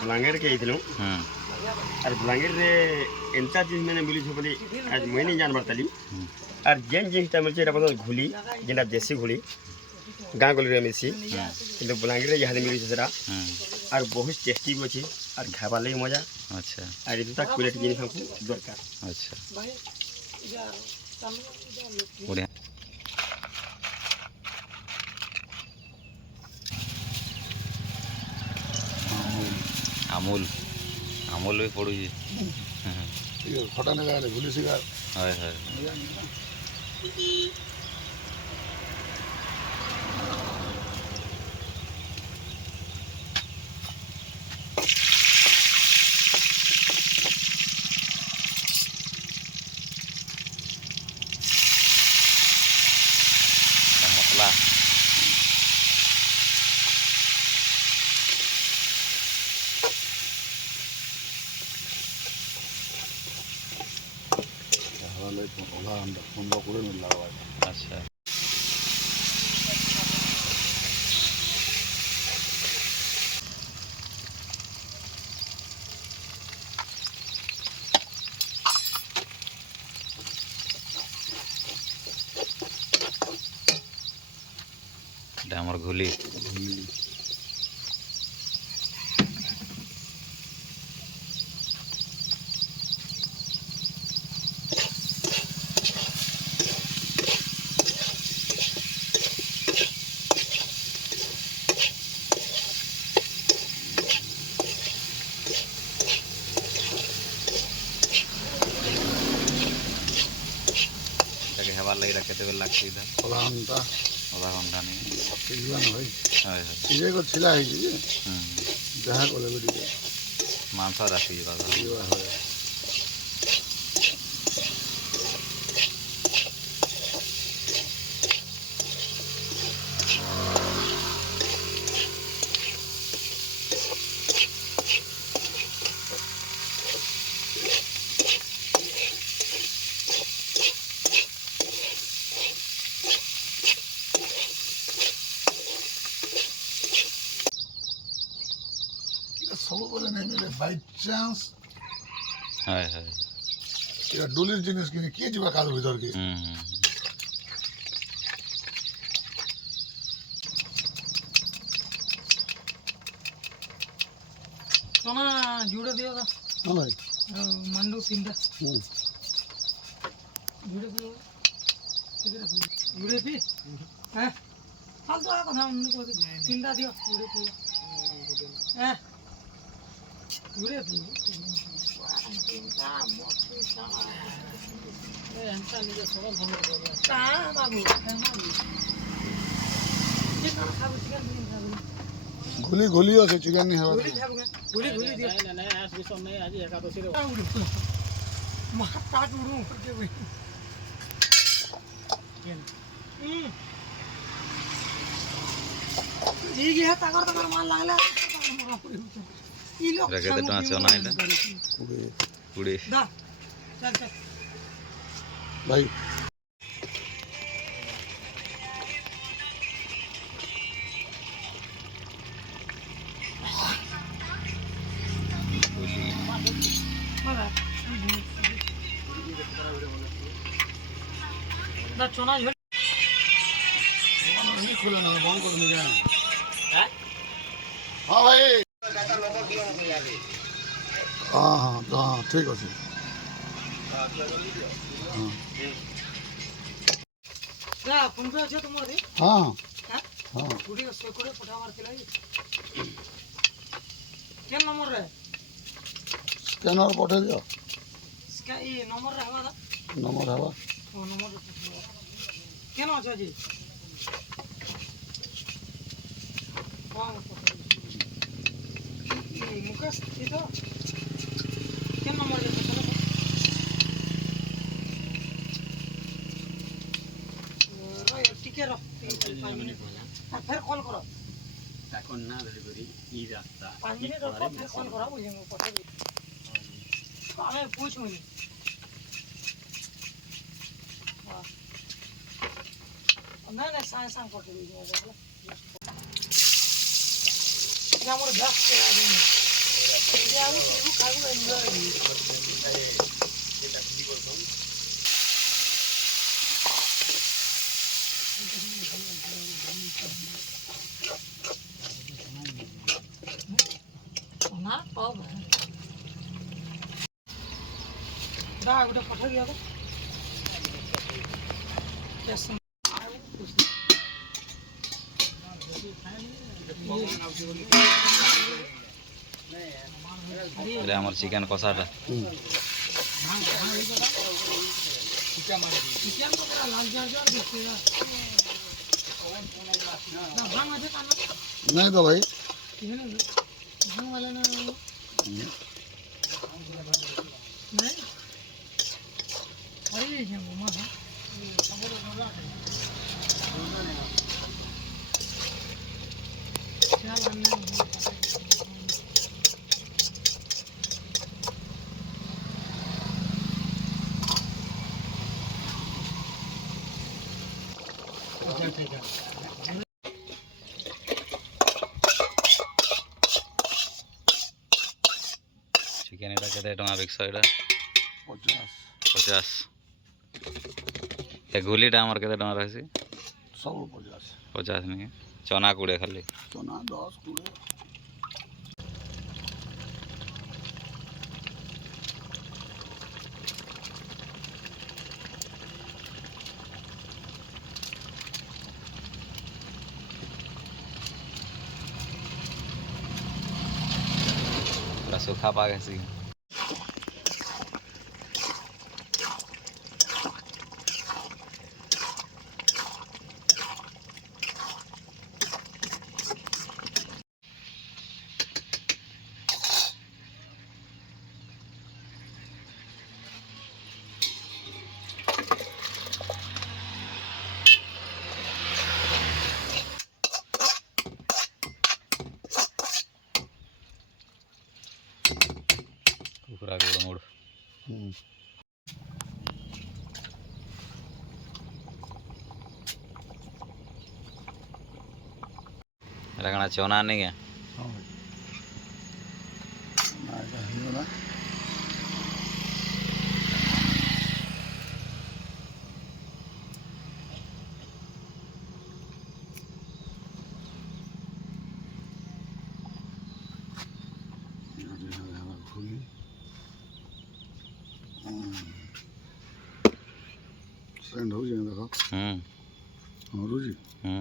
बलांगीर के आइलु और बलांगीर रे एंता चीज मैंने बोली छो बोली आज मैं नहीं जान बरतली और जेन जिनटा मिलचे एटा बोल घुली जेना देसी घुली गाँ गली रे मिसी किंतु बलांगीर रे यहां मिली छरा और बहुत टेस्टी भी अछि और खाबा लई मजा। अच्छा और इतना क्वालिटी जिनिस हमको दरकार। अच्छा बढ़िया अमूल अमूल भी पड़ू खटा नहीं भूली सिगार हाय हाय मसला अच्छा डामर घुली हेबार लगी रखे तो लगती आधा घंटा नहीं छिला जहाँ मांस राखी सब बोले नहीं मिले बाई चांस हाय हाय ये डोलिर जिनिस किने के जीवा काल भीतर के सोना जुड़े दियो का हां भाई मंडू तीनटा जुड़े दियो जुड़े भी हैं हाल तो आको ना उनको तीनटा दियो जुड़े दियो हैं जुड़े दियो तीनटा मोटी सारा ए अंता निजे सब भंग कर का बाबू है ना ये ना खाबो चिकन नहीं खाबो घुली घुली আছে চিকেন নি হবা घुली घुली दियो नहीं नहीं आज विषय नहीं आज एकादशी रे महा काट उड़ू करके भाई ಈಗ ತಗರ್ ತಗರ್ ಮಾಲ್ लागला ಈ लोग रखे तो टांच होना है कुड़ी दा चल चल भाई दा चोना झोल नहीं खुला ना बंद कर दो क्या हैं हां भाई हां हां हां ठीक है हां दा फोन पे আছে তোমার রে हां हां हां গুড়ি সে করে পঠা মারছিলা কেন নম্বর রে स्कैनर पठे दियो इसका ये नंबर रे हवा दा नंबर हवा ओ नंबर केन আছে জি मुकेश थी तो क्या नंबर है टिके रहो 5 मिनट फिर कॉल करो এখন না ধরে করি ই রাস্তা 5 मिनट रखो फिर कॉल करो मुझे पता नहीं हमें पूछ मुझे ना ना सांग पकड़ लीजिए या मोर गैस के आ गए ଯେ ଆଉ କେବୁ ଖାଇବୁ ଏନ୍ଜୟ ନା ପାଉ ଦା ଗୋଟେ ପଠେଇ ଦିଅ ତ ବେଶ ଏଇଟା ଆମର ଚିକେନ୍ କଷାଟା ଚିକେନ ତ ପୁରା ଲାଲ ଜାର ଜାର ଦିଶେ ନା ଭାଙ୍ଗ আছে କାନ नहीं तो भाई किसी ने भांग वाला ना नहीं अरे ये क्या मम्मा है क्या लाना है ଚିକେନ୍ ଏଇଟା କେତେ ଟଙ୍କା ବିକଶ ଏଇଟା 50 ଏ ଗୁଲିଟା ଆମର କେତେ ଟଙ୍କା ରହିଛି 50 ନାଇଁ ଚନା 20 ଖାଲି चना 10 20 ପୁରା ସୁଖା ପାଗ ହେସି କୁକୁଡ଼ା ଗୋଡ଼ ମୋଡ଼ ଏଇଟା କାଣା ଚନା ନାଇଁ କେଁ हाँ भाई ना ऐसा ही होना सेंड हो जाए देखो ହୁଁ हाँ रुचि ହୁଁ